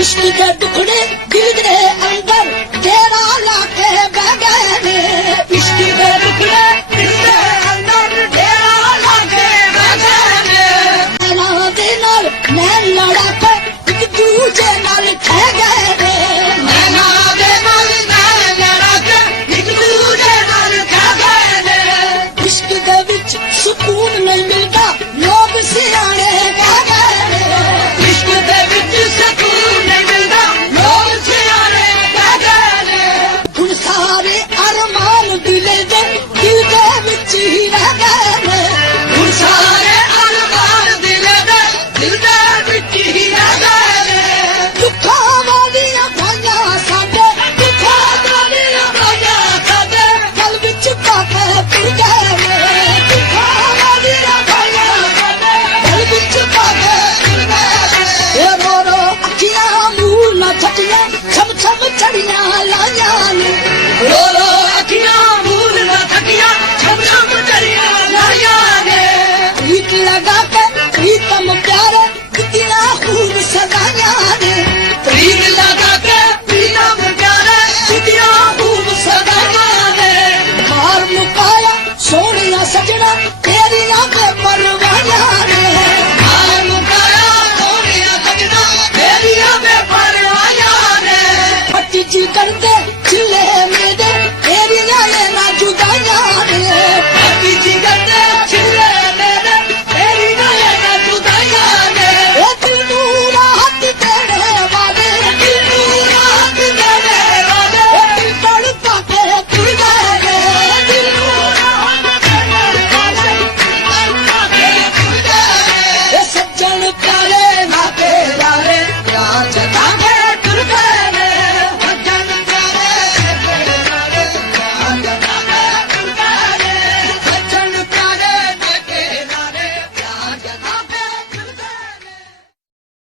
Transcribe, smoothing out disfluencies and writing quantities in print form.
इश्क के टुकड़े दिल दे अंदर तेरा लाके बह गए ने इश्क के टुकड़े दिल दे अंदर तेरा लाके बह गए ने तेरा दे नाल मैं लड़ा के एक दूजे नाल खह गए ने नैना दे नाल मैं लड़ा के एक दूजे नाल खह गए ने इश्क दे विच सुकून नहीं मिलता लोग सियाने कह गए ने इश्क दे विच सुकून नहीं मिलता लोग सियाने कह गए ने हुण सारे अरमान दिल दे विच ही रह गए ने हुण सारे अरमान दिल दे विच ही रह गए ने दुखां वालियां भाइयां साडे दुखां वालियां भाइयां साडे गल विच पाके फिर गए ने दुखां वालियां भाइयां साडे गल विच पाके फिर गए ने रो रो अखियां मूंह ना छटियां छम छम चढ़ियां